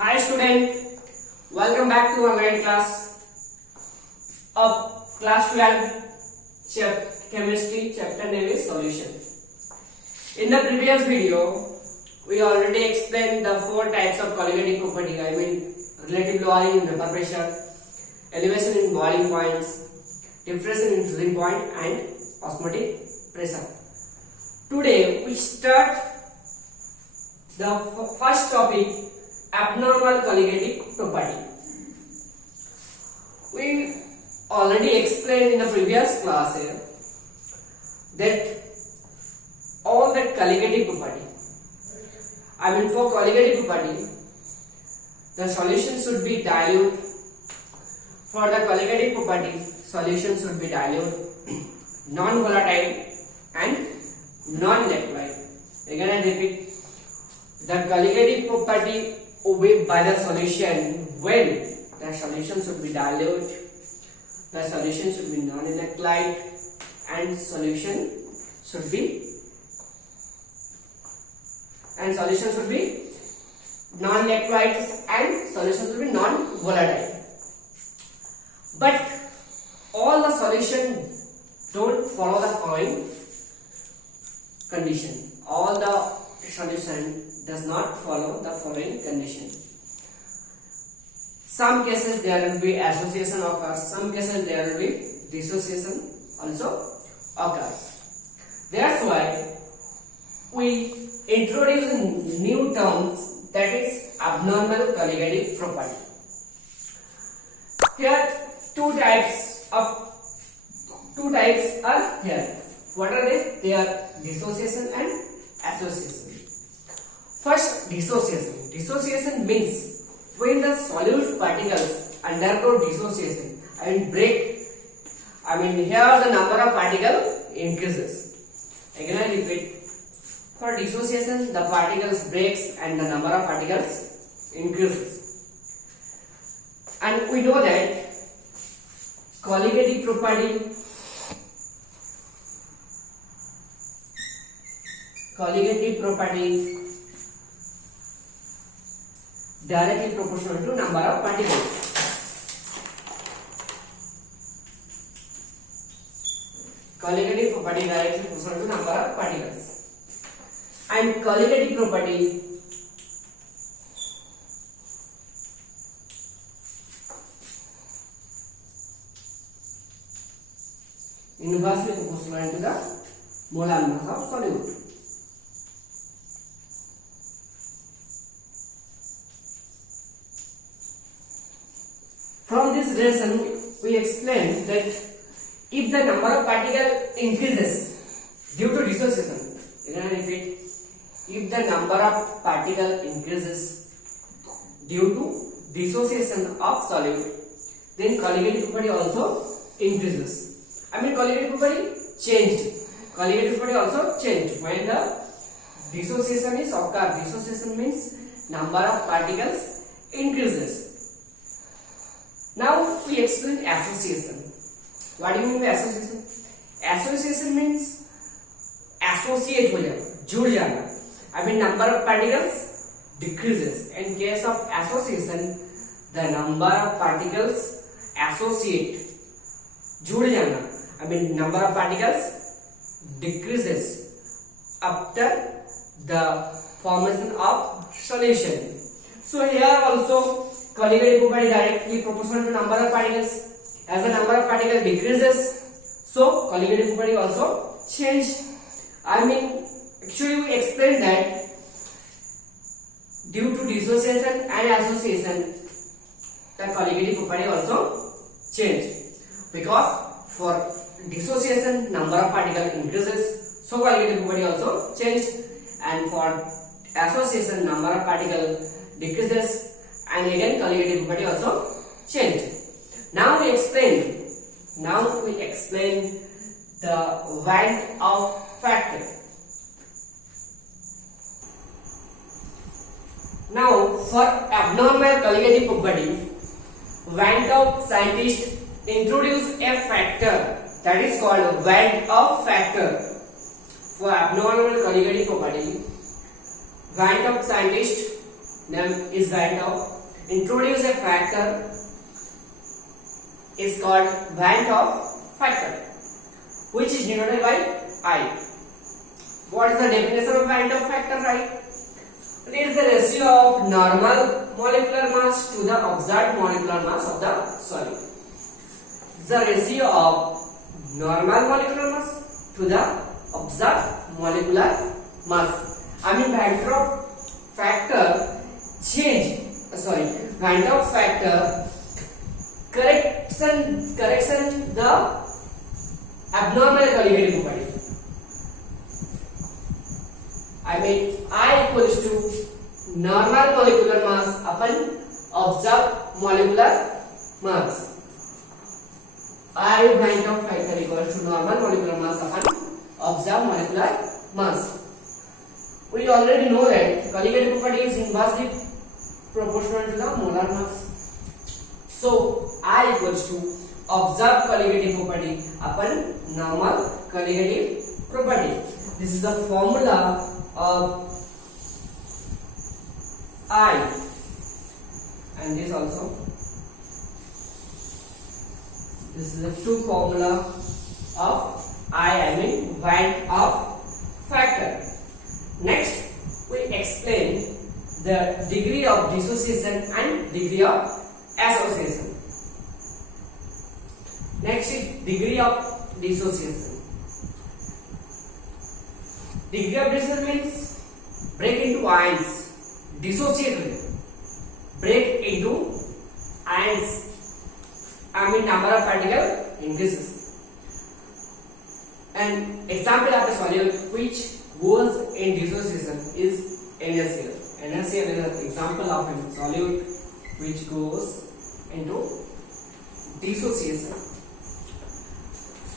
Hi student, welcome back to online class of class 12 chemistry chapter name is solution. In the previous video, we already explained the four types of colligating property. I mean relative lowering in vapor pressure, elevation in boiling points, difference in freezing point and osmotic pressure. Today we start the first topic, abnormal colligating property. We already explained in the previous class here that all that colligating property, I mean for colligating property, the solution should be dilute. For the colligating property, solution should be dilute, non-volatile and non-electrolyte. Again I repeat, the colligating property obeyed by the solution when the solution should be dilute, the solution should be non-electrolyte and solution should be non-electrolyte and solution should be non-volatile. But all the solution don't follow the following condition. All the solution does not follow the following condition. Some cases there will be association occurs, some cases there will be dissociation also occurs. That's why we introduce new terms, that is abnormal colligating property. Here two types are here. What are they? They are dissociation and association. First, dissociation. Dissociation means when the solute particles undergo dissociation and break. Here the number of particles increases. Again I repeat. For dissociation, the particles breaks and the number of particles increases. And we know that colligating property directly proportional to number of particles. Colligating property directly proportional to number of particles. And colligating property inversely proportional to the molar mass of solute. From this relation, we explained that if the number of particles increases due to dissociation, again I repeat, if the number of particles increases due to dissociation of solute, then colligating property also increases. Colligating property changed. Colligating property also changed when the dissociation is occurred. Dissociation means number of particles increases. Now we explain association. What do you mean by association? Association means associate हो जाना, जुड़ जाना. Number of particles decreases. In case of association, the number of particles associate, जुड़ जाना. Number of particles decreases after the formation of solution. So here also colligating property directly proportional to number of particles. As the number of particles decreases, so colligating property also change. Actually we explained that due to dissociation and association, the colligating property also change. Because for dissociation, number of particles increases, so colligating property also changed. And for association, number of particles decreases, and again colligating property also changed. Now we explain the Van 't Hoff factor. Now for abnormal colligating property, Van 't Hoff scientist introduced a factor that is called Van 't Hoff factor. For abnormal colligating property, Van 't Hoff scientist name is Van Hoff, introduce a factor is called Van Hoff factor, which is denoted by I. What is the definition of Van Hoff factor, right? It is the ratio of normal molecular mass to the observed molecular mass of the solid. The ratio of normal molecular mass to the observed molecular mass. I mean Van Hoff factor Van Hoff factor correction the abnormal colligative property. I mean I equals to normal molecular mass upon observed molecular mass. I Van Hoff factor equals to normal molecular mass upon observed molecular mass. We already know that colligative property is inversely proportional to the molar mass. So I equals to observed colligative property upon normal colligative property. This is the formula of I, and this also. This is the two formula of I mean Van Hoff factor. Next, we explain the degree of dissociation and degree of association. Next is degree of dissociation. Degree of dissociation means break into ions, dissociate, break into ions. I mean number of particle increases. An example of a solute which goes in dissociation is NaCl. NaCl is an example of a solute which goes into dissociation.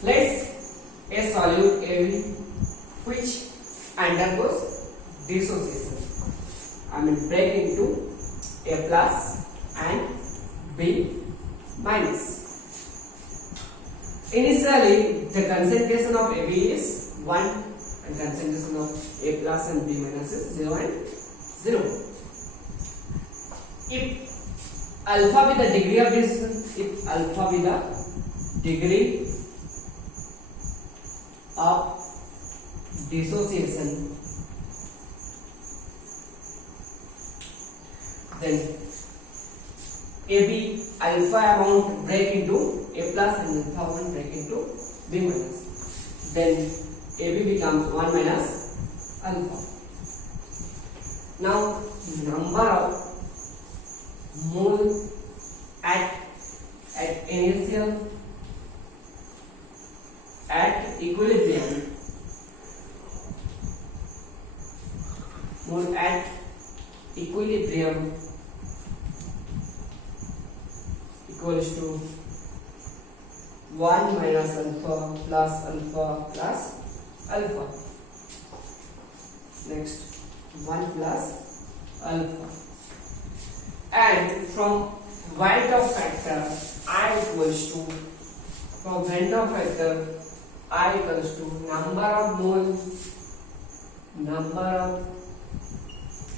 Let's a solute AB which undergoes dissociation. I mean break into A plus and B minus. Initially, the concentration of AB is 1 and concentration of A plus and B minus is 0 and 0. If alpha be the degree of dissociation, if alpha be the degree of dissociation, then AB alpha amount break into A plus and alpha amount break into B minus. Then AB becomes 1 minus alpha. Now number of mole at initial at equilibrium, mole at equilibrium equals to 1 minus alpha plus alpha plus alpha. Next 1 plus alpha. And from Van Hoff factor I equals to number of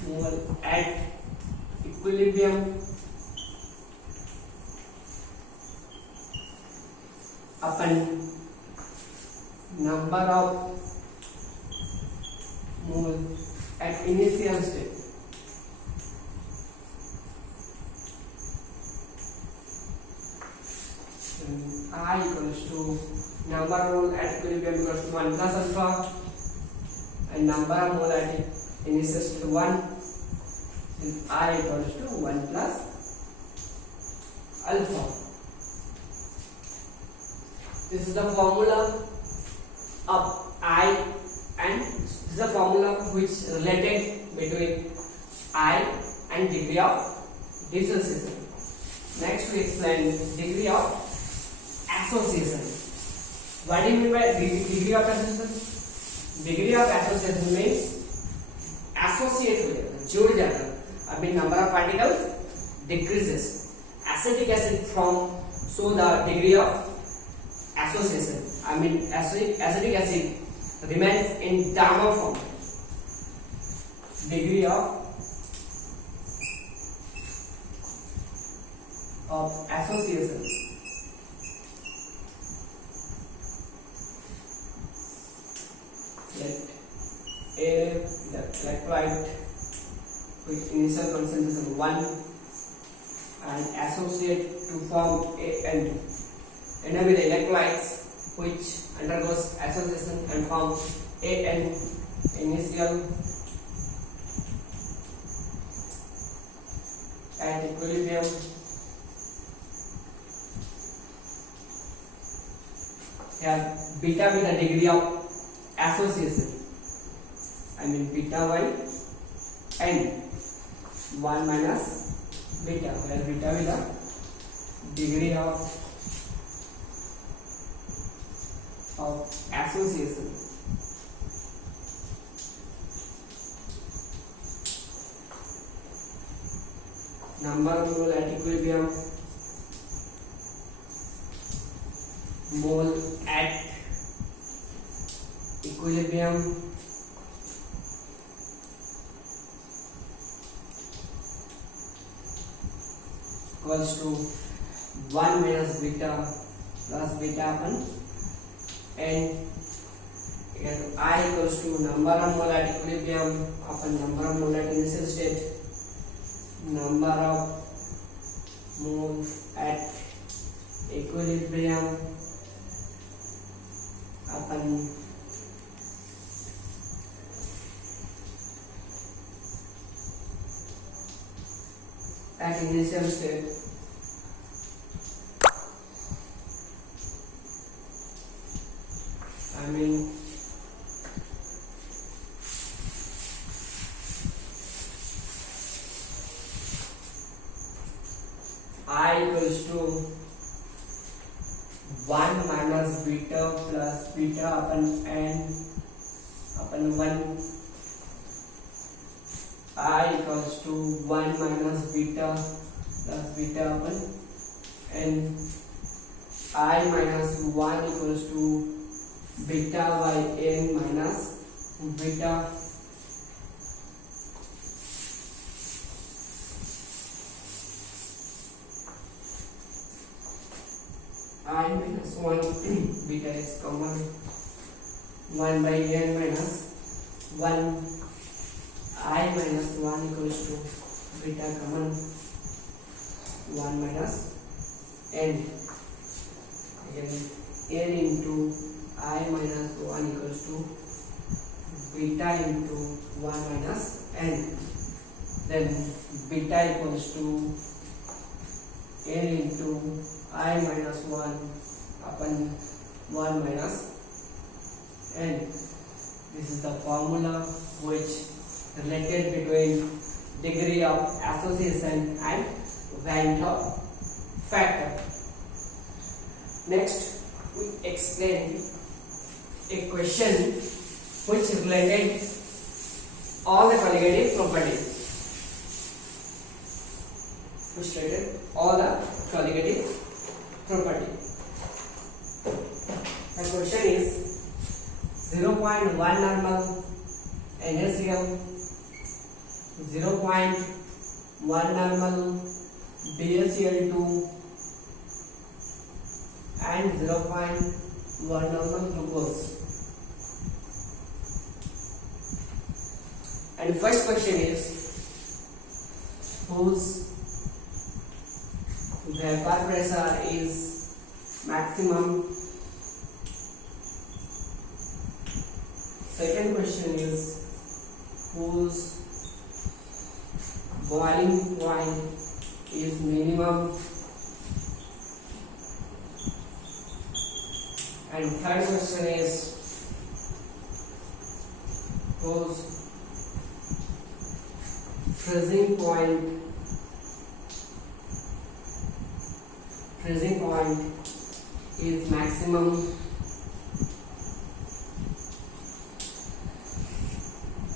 mole at equilibrium upon number of mole at initial state. I equals to number of mole at equilibrium equals to 1 plus alpha and number of mole at initial state 1. I equals to 1 plus alpha. This is the formula of I, and this is the formula which related between I and degree of dissociation. Next we explain degree of association. What do you mean by degree of association? Degree of association means associate with, जुड़ जाना. I mean number of particles decreases. Acetic acid from, so the degree of association, I mean acetic acid remains in dimer form. Degree of of association. Let A the electrolyte with initial concentration 1 and associate to form AN with the electrolytes which undergoes association and form AN initial at equilibrium have beta with the degree of association. I mean beta by n 1 minus beta, where beta with the degree of association. Number of mole at equilibrium, mole at equilibrium equals to 1 minus beta plus beta upon n, and I equals to number of mole at equilibrium upon number of mole at initial state, number of mole at equilibrium upon at initial state. I mean I equals to 1 minus beta plus beta upon n upon 1. I equals to 1 minus beta plus beta upon n. I minus 1 equals to beta by n minus beta. I minus 1 beta is common, 1 by n minus 1. I minus 1 equals to beta common, 1 minus n. Again n into I minus 1 equals to beta into 1 minus n. Then beta equals to n into I minus 1 upon 1 minus n. This is the formula which related between degree of association and Van der factor. Next, we explain a question which related all the colligative properties. Which related all the colligative property. The question is 0.1 normal NaCl, 0.1 normal BaCl2 and 0.1 normal glucose. And the first question is whose vapor pressure is maximum. Second question is whose boiling point is minimum. And third question is whose freezing point is maximum.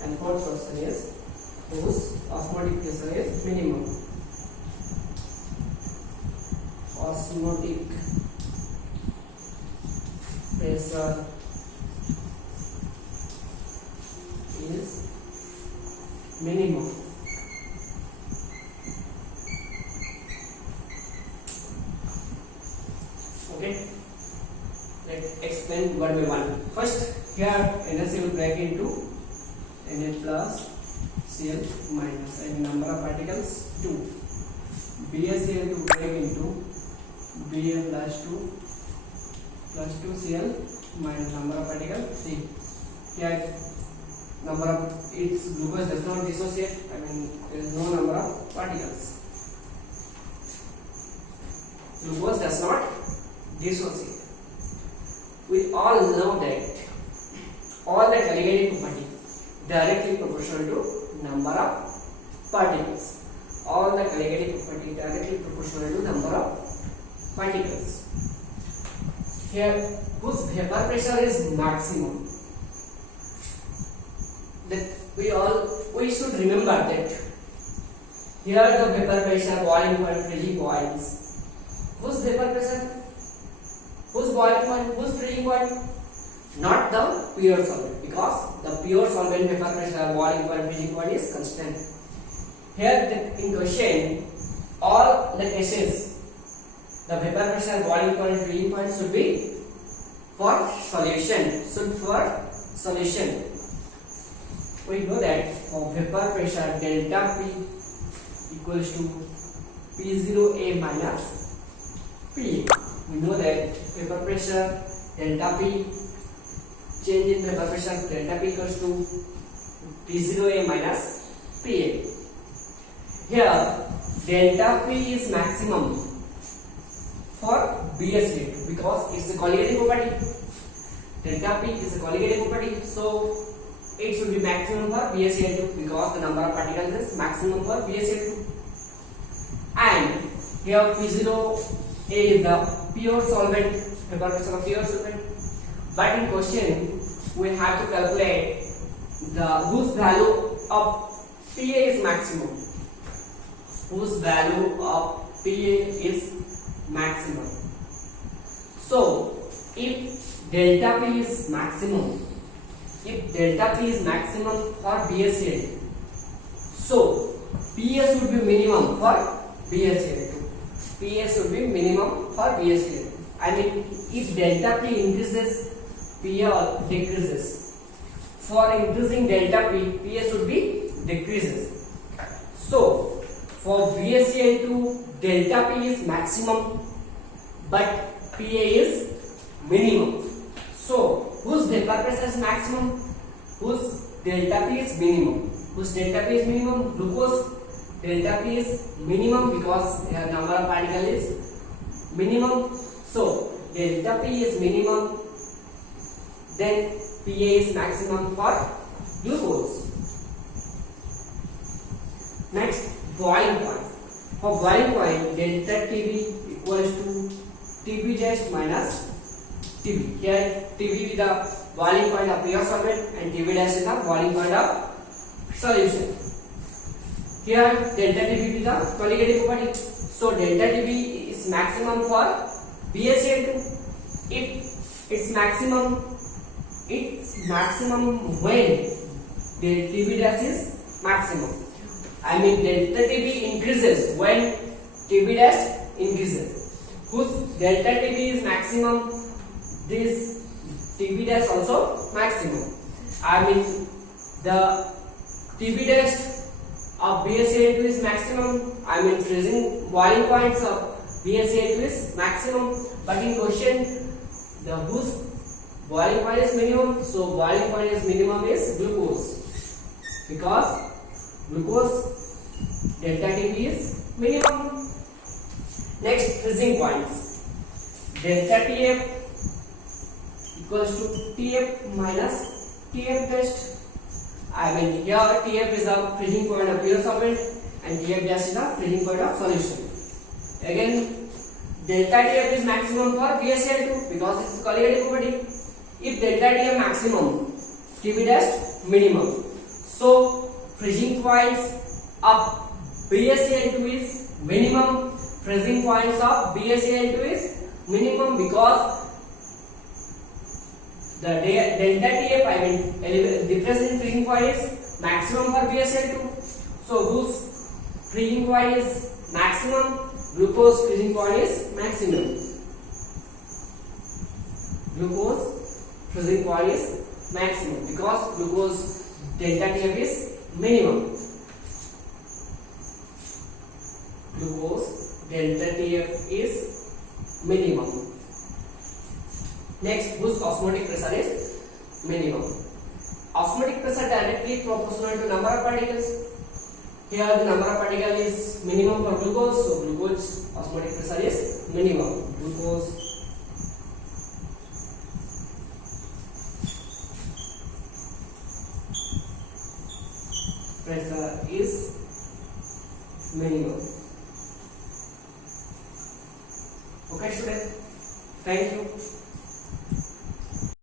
And fourth question is whose osmotic pressure is minimum. Osmotic pressure is minimum. explain one by one. First, here NaCl will break into Na plus Cl minus and number of particles 2. BaCl to break into Ba plus 2 Cl minus number of particles 3. Here number of its glucose does not dissociate. There is no number of particles. Glucose does not dissociate. We all know that all the alligator property directly proportional to number of particles. All the alligator property directly proportional to number of particles. Here, whose vapor pressure is maximum? That we should remember that here the vapor pressure, boiling point, freezing points. Whose vapor pressure? Whose boiling point? Whose freezing point? Not the pure solvent, because the pure solvent vapor pressure, boiling point, freezing point is constant. Here in question, all the cases, the vapor pressure, boiling point, freezing point should be for solution. We know that for vapor pressure, delta P equals to P0A minus PA. We know that vapor pressure, delta P, change in vapor pressure, delta P equals to P0A minus PA. Here, delta P is maximum for BaCl2 because it's a colligative property. Delta P is a colligative property, so it should be maximum for BaCl2 because the number of particles is maximum for BaCl2. And here P0A is the pure solvent, vapor pressure of pure solvent. But in question, we have to calculate whose value of PA is maximum. Whose value of PA is maximum. So, if delta P is maximum for BaCl2, so PA should be minimum for BaCl2. PA should be minimum for BaCl2. If delta P increases, PA decreases. For increasing delta P, PA should be decreases. So, for BaCl2, delta P is maximum, but PA is minimum. So, whose vapor pressure is maximum? Whose delta P is minimum? Whose delta P is minimum? Glucose delta P is minimum because the number of particles is minimum. So, delta P is minimum, then PA is maximum for glucose. Next, boiling point. For boiling point, delta TB equals to TB dash minus TB. Here, TB is the boiling point of pure solvent and TB dash is the boiling point of solution. Here, delta TB is the colligative property. So, delta TB is maximum for BaCl2. If it's maximum when the TB dash is maximum. Delta TB increases when TB dash increases. Whose delta TB is maximum, this TB dash also maximum. The TB dash of BaCl2 is maximum. Freezing boiling points of BaCl2 is maximum. But in question, the whose boiling point is minimum, so boiling point is minimum is glucose, because glucose delta TB is minimum. Next, freezing points. Delta TF equals to TF minus TF best. Here TF is the freezing point of pure solvent and TF dash is the freezing point of solution. Again, delta TF is maximum for BaCl2 because it is colligative property. If delta TF maximum, TB dash minimum. So, freezing points of BaCl2 is minimum. Freezing points of BaCl2 is minimum because the delta TF, difference in freezing point is maximum for BaCl2. So, whose freezing point is maximum? Glucose freezing point is maximum. glucose freezing point is maximum because glucose delta TF is minimum. Glucose delta TF is minimum. Next, whose osmotic pressure is minimum. Osmotic pressure directly proportional to number of particles. Here the number of particles is minimum for glucose, so glucose osmotic pressure is minimum. Glucose pressure is minimum. Okay, student. Thank you.